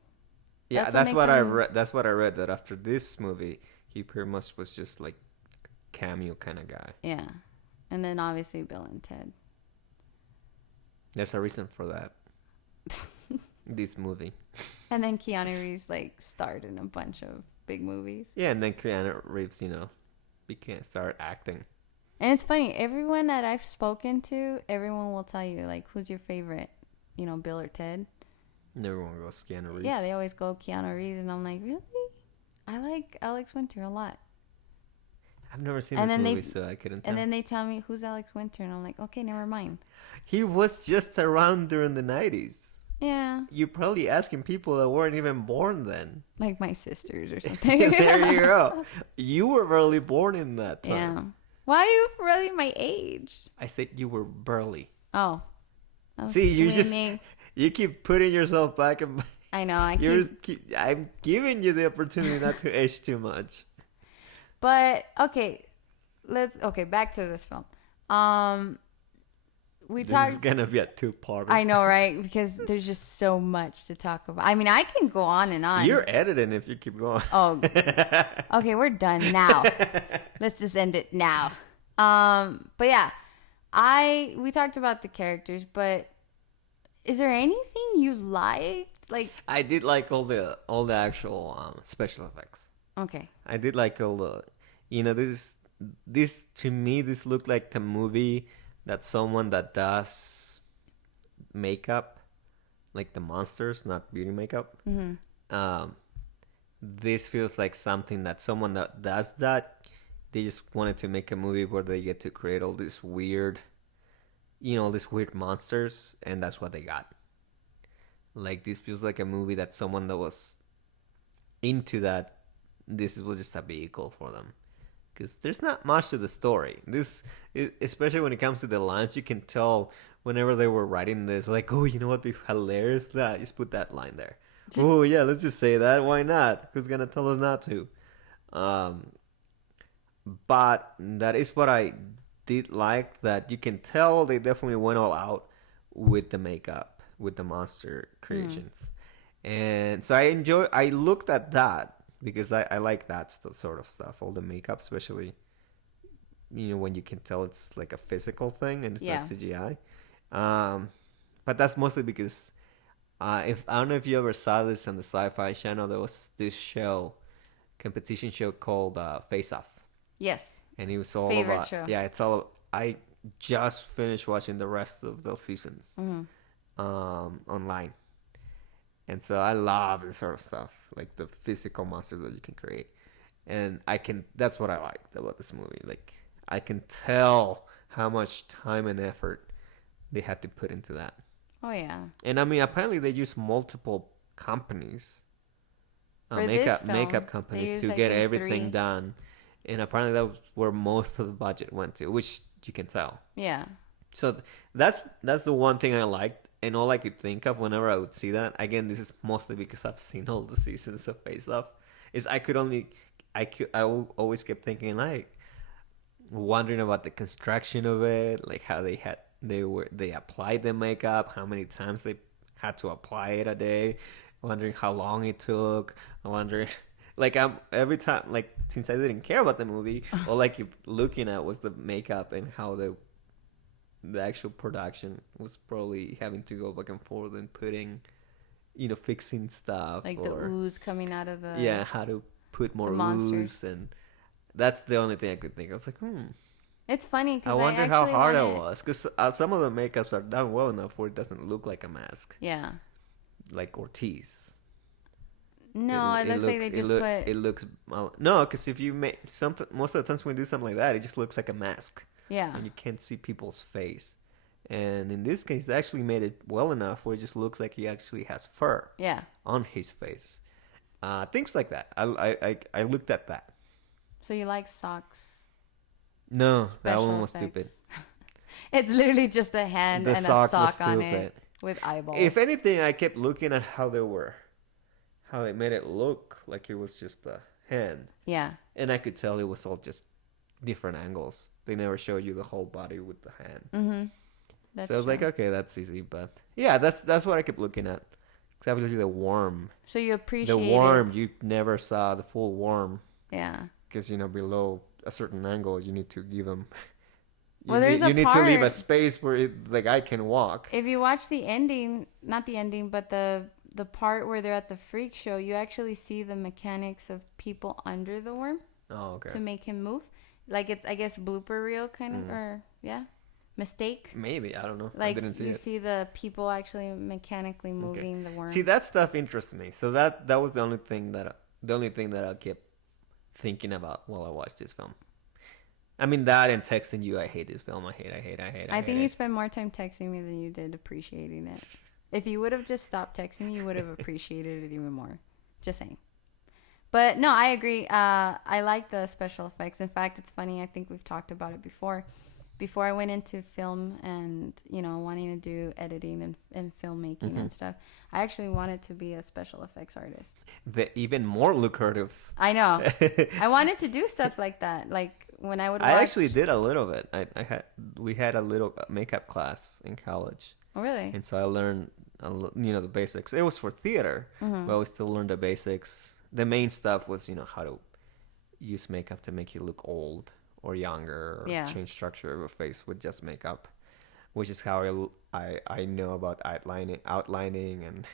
Yeah, That's that's what what I makes him- read. That's what I read. That after this movie, he pretty much was just like a cameo kind of guy. Yeah, and then obviously Bill and Ted. There's a reason for that. This movie. And then Keanu Reeves like starred in a bunch of big movies. Yeah, and then Keanu Reeves, start acting. And it's funny, everyone that I've spoken to, everyone will tell you like, who's your favorite, Bill or Ted? And everyone goes Keanu Reeves. Yeah, they always go Keanu Reeves, and I'm like, really? I like Alex Winter a lot. I've never seen And this then movie, they- so I couldn't tell. And then they tell me who's Alex Winter, and I'm like, okay, never mind. He was just around during the 90s. Yeah, You're probably asking people that weren't even born then. like my sisters or something. There you go. You were barely born in that time. Yeah. Why are you really my age? I said you were barely. Oh. See, you just swimming. you keep putting yourself back and I know. I'm giving you the opportunity not to age too much. But okay, back to this film. We This talked. is gonna be a two-parter. I know, right? Because there's just so much to talk about. I mean, I can go on and on. You're editing if you keep going. Oh, okay, we're done now. Let's just end it now. But yeah, we talked about the characters, but is there anything you liked? Like, I did like all the actual special effects. okay, I did like all the, this to me this looked like the movie that someone that does makeup, like the monsters, not beauty makeup. This feels like something that someone that does that, they just wanted to make a movie where they get to create all these weird, these weird monsters, and that's what they got. Like, this feels like a movie that someone that was into that, this was just a vehicle for them. Because there's not much to the story. Especially when it comes to the lines, you can tell whenever they were writing this, like, oh, you know what would be hilarious? Just put that line there. Oh, yeah, let's just say that. Why not? Who's going to tell us not to? But that is what I did like, that you can tell they definitely went all out with the makeup, with the monster creations. And so I looked at that. Because I like that sort of stuff, all the makeup, especially, when you can tell it's like a physical thing and it's not CGI. But that's mostly because I don't know if you ever saw this on the Sci-Fi Channel. There was this competition show called Face Off, yes, and it was all favorite about show. Yeah, it's all. I just finished watching the rest of the seasons online. And so I love this sort of stuff, like the physical monsters that you can create. And that's what I liked about this movie. Like, I can tell how much time and effort they had to put into that. Oh yeah. And I mean, apparently they use multiple companies, For this film, makeup they companies used, to I get think, everything 3. done. And apparently that was where most of the budget went to, which you can tell. Yeah. So that's the one thing I liked. And all I could think of whenever I would see that, again, this is mostly because I've seen all the seasons of Face Off, is I always kept thinking, like, wondering about the construction of it, like how they applied the makeup, how many times they had to apply it a day, wondering how long it took, wondering, like, every time, like, since I didn't care about the movie, all I kept looking at was the makeup and how the actual production was probably having to go back and forth and putting, fixing stuff. Like the ooze coming out of the... Yeah, how to put more ooze. And that's the only thing I could think. I was like, It's funny because I wonder how hard it was. Because some of the makeups are done well enough where it doesn't look like a mask. Yeah. Like Ortiz. No, it looks like they just put. It looks no, because if you make something, most of the times when we do something like that, it just looks like a mask, Yeah. and you can't see people's face. And in this case, they actually made it well enough where it just looks like he actually has fur Yeah. on his face. Things like that. I looked at that. So you like socks? No, that Special one was effects. stupid. It's literally just a hand The and a sock was sock on stupid. it with eyeballs. If anything, I kept looking at how they made it look like it was just a hand. Yeah. And I could tell it was all just different angles. They never showed you the whole body with the hand. Mm-hmm. That's So I was like, true. okay, that's easy. But yeah, that's what I kept looking at. Exactly the worm. So you appreciate The worm, it. you never saw the full worm. Yeah. Because, below a certain angle, you need to give them... Well, there's a you need to leave a part- space where the guy can walk. If you watch the ending, not the ending, but the part where they're at the freak show, you actually see the mechanics of people under the worm Oh, okay. to make him move. Like it's, I guess, blooper reel kind of, or yeah, mistake. Maybe, I don't know. I Like didn't see you it. see the people actually mechanically moving the worm. See, that stuff interests me. So that was the only thing that I kept thinking about while I watched this film. I mean, that and texting you, I hate this film. I hate I think it. you spend more time texting me than you did appreciating it. If you would have just stopped texting me, you would have appreciated it even more. Just saying. But no, I agree. I like the special effects. In fact, it's funny. I think we've talked about it before. Before I went into film and, wanting to do editing and filmmaking and stuff, I actually wanted to be a special effects artist. The even more lucrative. I know. I wanted to do stuff like that. Like when I would watch... I actually did a little bit. We had a little makeup class in college. Oh, really? And so I learned, the basics. It was for theater, but we still learned the basics. The main stuff was, how to use makeup to make you look old or younger, or change structure of a face with just makeup, which is how I know about outlining and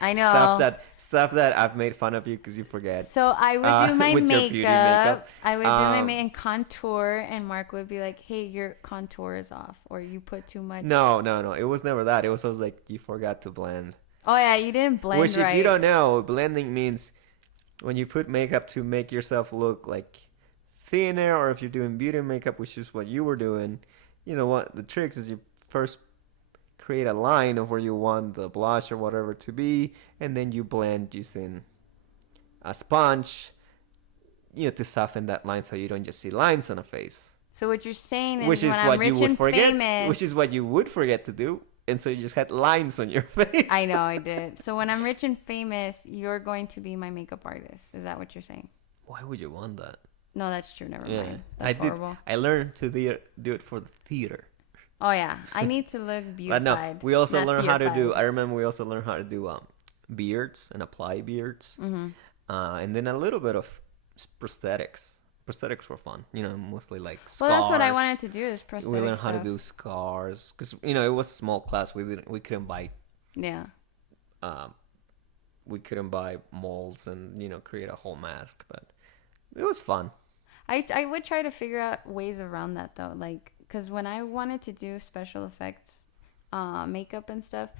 I know. stuff that I've made fun of you because you forget. So I would do my with your beauty makeup. I would do my makeup and contour, and Mark would be like, "Hey, your contour is off, or you put too much." No. It was never that. It was always like you forgot to blend. Oh yeah, you didn't blend Which, right. if you don't know, blending means when you put makeup to make yourself look like thinner, or if you're doing beauty makeup, which is what you were doing. You know what? The trick is you first create a line of where you want the blush or whatever to be, and then you blend using a sponge, to soften that line so you don't just see lines on a face. So what you're saying is, Which is when I'm what rich you would and forget. famous, Which is what you would forget to do, and so you just had lines on your face. I know I did. So when I'm rich and famous, you're going to be my makeup artist. Is that what you're saying? Why would you want that? No, that's true. Never Yeah, mind. That's I did. horrible. I learned to do it for the theater. Oh yeah, I need to look But beautified. no, we also not learned how to do. theatified. I remember we also learned how to do beards and apply beards, and then a little bit of prosthetics. Prosthetics were fun, mostly like scars. Well, that's what I wanted to do is prosthetic We learned stuff. how to do scars because it was a small class. We couldn't buy Yeah. we couldn't buy molds and create a whole mask, but it was fun. I would try to figure out ways around that though, like because when I wanted to do special effects, makeup and stuff,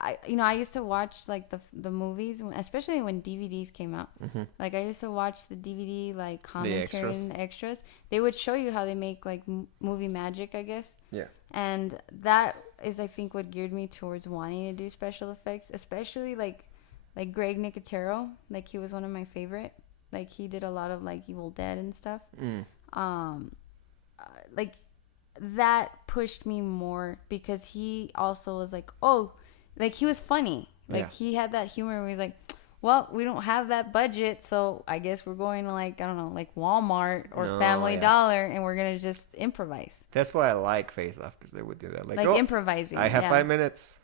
I used to watch like the movies, especially when DVDs came out. Like I used to watch the DVD like commentary extras. and the extras. They would show you how they make like movie magic, I guess. Yeah. And that is, I think, what geared me towards wanting to do special effects, especially like Greg Nicotero. Like he was one of my favorite. Like he did a lot of like Evil Dead and stuff. Like that pushed me more because he also was like, oh, like he was funny. Like he had that humor where he's like, well, we don't have that budget, so I guess we're going to like, I don't know, like Walmart or Family Dollar, and we're gonna just improvise. That's why I like Face Off, because they would do that. Like improvising. I have 5 minutes.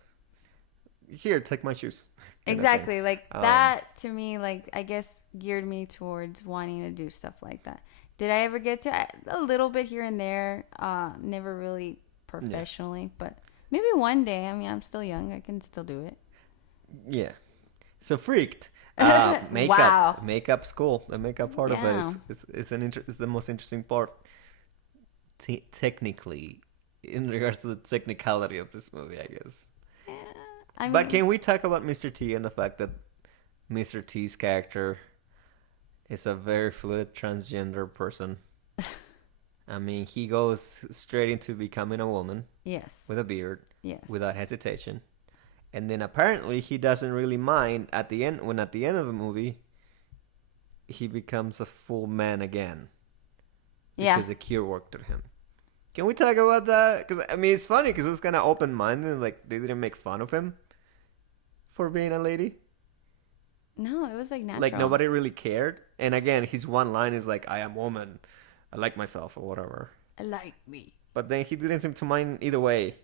Here, take my shoes. Kind of Exactly. thing. Like that to me, like I guess geared me towards wanting to do stuff like that. Did I ever get to a little bit here and there? Never really professionally, but maybe one day. I mean, I'm still young. I can still do it. Yeah. So Freaked. Makeup. Wow. Makeup school. The makeup part of Yeah. it is the most interesting part. Technically, in regards to the technicality of this movie, I guess. I mean, But can we talk about Mr. T and the fact that Mr. T's character is a very fluid transgender person. I mean, he goes straight into becoming a woman. Yes. With a beard. Yes. Without hesitation. And then apparently he doesn't really mind at the end, when at the end of the movie, he becomes a full man again. Yeah. Because the cure worked on him. Can we talk about that? Because, I mean, it's funny because it was kind of open-minded. Like, they didn't make fun of him for being a lady. No, it was like natural. Like, nobody really cared. And again, his one line is like, I am woman. I like myself or whatever. I like me. But then he didn't seem to mind either way.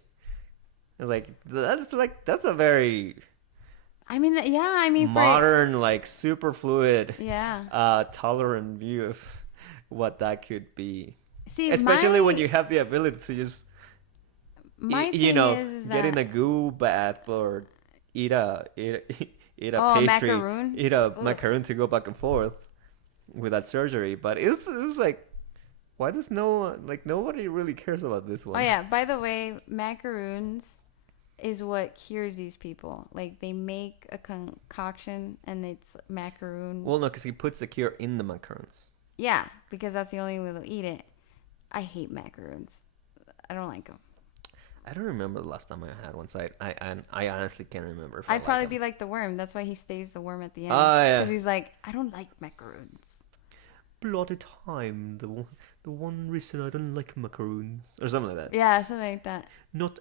I was like, that's a very... I mean, modern, like, super fluid, yeah, tolerant view of what that could be. See, especially when you have the ability to just, my you thing know, is get in that- a goo bath or eat a pastry, macaroon? eat a macaroon to go back and forth without surgery. But it's like, why does nobody really cares about this one? Oh yeah, by the way, macaroons is what cures these people. Like, they make a concoction and it's macaroon. Well, no, because he puts the cure in the macaroons. Yeah, because that's the only way they'll eat it. I hate macaroons. I don't like them. I don't remember the last time I had one, so I honestly can't remember. If I'd probably like be like the worm. That's why he stays the worm at the end. Oh, yeah. Because he's like, I don't like macaroons. bloody time. The one reason I don't like macaroons or something like that. Yeah, something like that. Not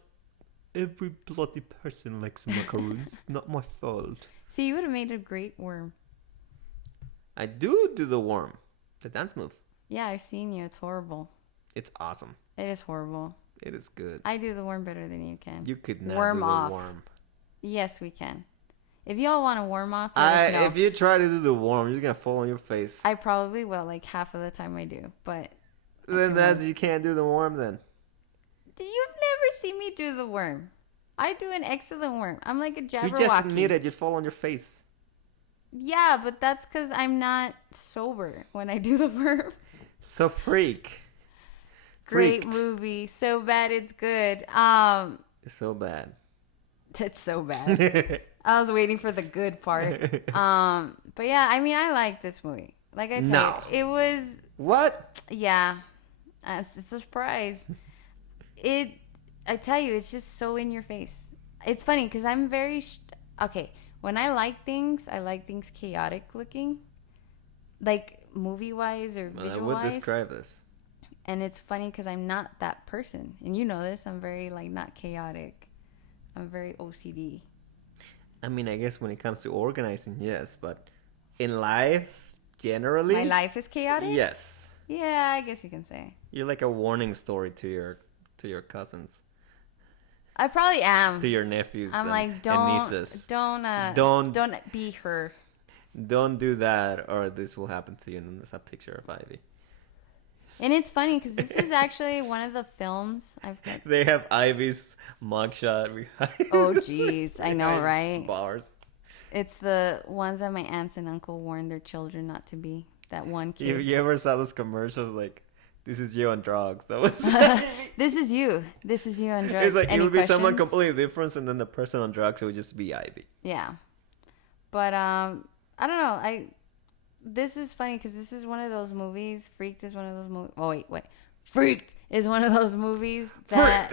every bloody person likes macaroons. Not my fault. See, you would have made a great worm. I do the worm, the dance move. Yeah, I've seen you. It's horrible. It's awesome. It is horrible. It is good. I do the worm better than you can. You could not worm do the off. worm. Yes, we can. If y'all want to warm off, let us know. If you try to do the worm, you're gonna fall on your face. I probably will, like half of the time I do, but Then that's you can't do the worm then. you've never seen me do the worm. I do an excellent worm. I'm like a You Jabberwocky. just admit it. You fall on your face. Yeah, but that's because I'm not sober when I do the worm. So freak. Great Freaked. movie, so bad it's good. It's so bad. That's so bad. I was waiting for the good part. But yeah, I mean, I like this movie. Like I tell you, it was. What? Yeah, it's a surprise. I tell you, it's just so in your face. It's funny because I'm very okay. When I like things chaotic looking, like movie wise or Well, visual I would wise. describe this. And it's funny because I'm not that person, and you know this. I'm very like not chaotic. I'm very OCD. I mean, I guess when it comes to organizing, yes, but in life, generally, My life is chaotic. yes, Yeah, I guess you can say. you're like a warning story to your cousins, I probably am. to your nephews, I'm and, like, and don't nieces. don't be her. Don't do that, or this will happen to you. And then there's a picture of Ivy. And it's funny because this is actually one of the films I've got. They have Ivy's mugshot behind. Oh, jeez. I know, behind right? Bars. It's the ones that my aunts and uncle warned their children not to be. That one You, kid. you ever saw those commercials like, "This is you on drugs"? That was. This is you. This is you on drugs. It's like it Any would be someone questions? completely different, and then the person on drugs would just be Ivy. Yeah. But I don't know. This is funny because this is one of those movies. Freaked is one of those movies. Oh, wait. Freaked is one of those movies that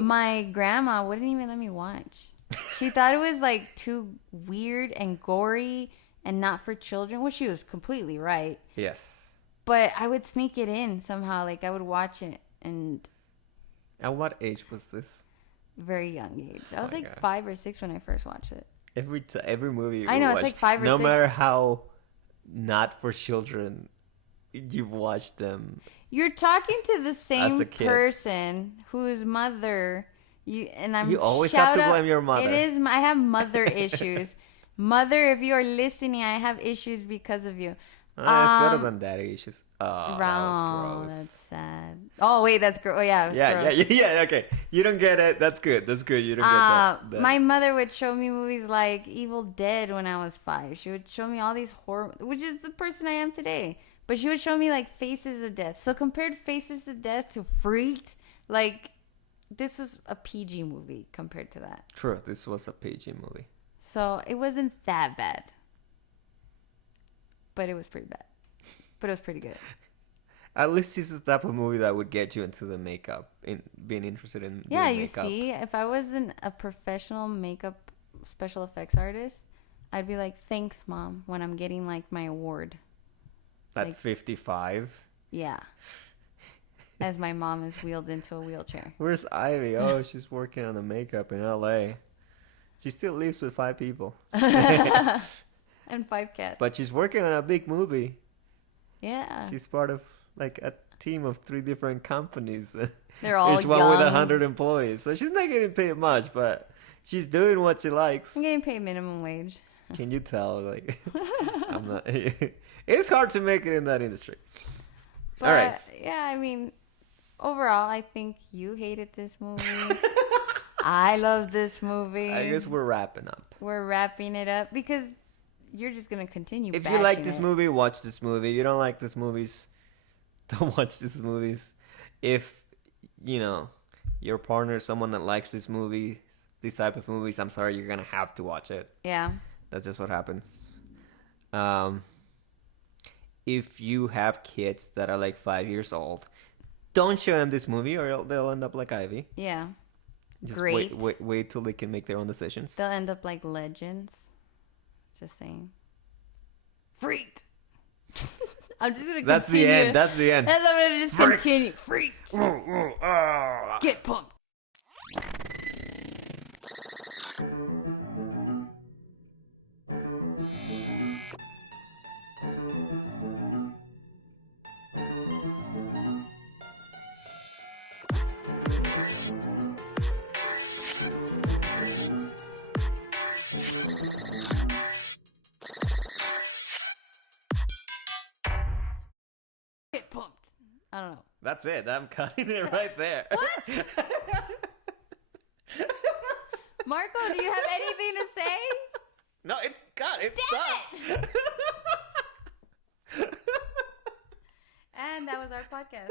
my grandma wouldn't even let me watch. She thought it was like too weird and gory and not for children, which she was completely right. Yes. But I would sneak it in somehow. Like I would watch it, and At what age was this? very young age. I was my like God. 5 or 6 when I first watched it. Every movie I we know, it's watch, like 5 or no 6. matter how not for children you've watched them. You're talking to the As same a kid. person whose mother I'm You always have to shout out- blame your mother. It is I have mother issues. Mother, if you are listening, I have issues because of you. It's better than daddy issues. Oh, that Wrong. was That's gross. sad. Oh wait, that's gross. Oh yeah, it was gross. Yeah, okay. You don't get it. That's good. You don't get that. My mother would show me movies like Evil Dead when I was 5. She would show me all these horror, which is the person I am today. But she would show me like Faces of Death. So compared Faces of Death to Freaked, like this was a PG movie compared to that. True, this was a PG movie. So it wasn't that bad. but it was pretty bad. But it was pretty good. At least it's the type of movie that would get you into the makeup, in being interested in Yeah, doing you makeup. see, if I wasn't a professional makeup special effects artist, I'd be like, thanks, Mom, when I'm getting like my award. At like- 55. Yeah. As my mom is wheeled into a wheelchair. Where's Ivy? Oh, she's working on the makeup in LA. She still lives with 5 people. And 5 cats. But she's working on a big movie. Yeah. She's part of like a team of 3 different companies. They're all Each one young. with 100 employees. So she's not getting paid much, but she's doing what she likes. I'm getting paid minimum wage. Can you tell? Like, I'm not. It's hard to make it in that industry. But All right. yeah, I mean, overall, I think you hated this movie. I love this movie. I guess we're wrapping up. We're wrapping it up because you're just gonna continue. If you like bashing this it. movie, watch this movie. If you don't like these movies, don't watch these movies. If, you know, your partner is someone that likes this movie, these type of movies, I'm sorry, you're going to have to watch it. Yeah. That's just what happens. If you have kids that are like 5 years old, don't show them this movie or they'll end up like Ivy. Yeah. Just Great. wait till they can make their own decisions. They'll end up like legends. Just saying. Freaked. I'm just gonna That's continue. the end. That's the end. I'm gonna just Freaked. continue. Freaked. Get pumped. Get pumped. I don't know. That's it. I'm cutting it right there. What? Marco, do you have anything to say? No, it's cut. It's Damn done. And that was our podcast.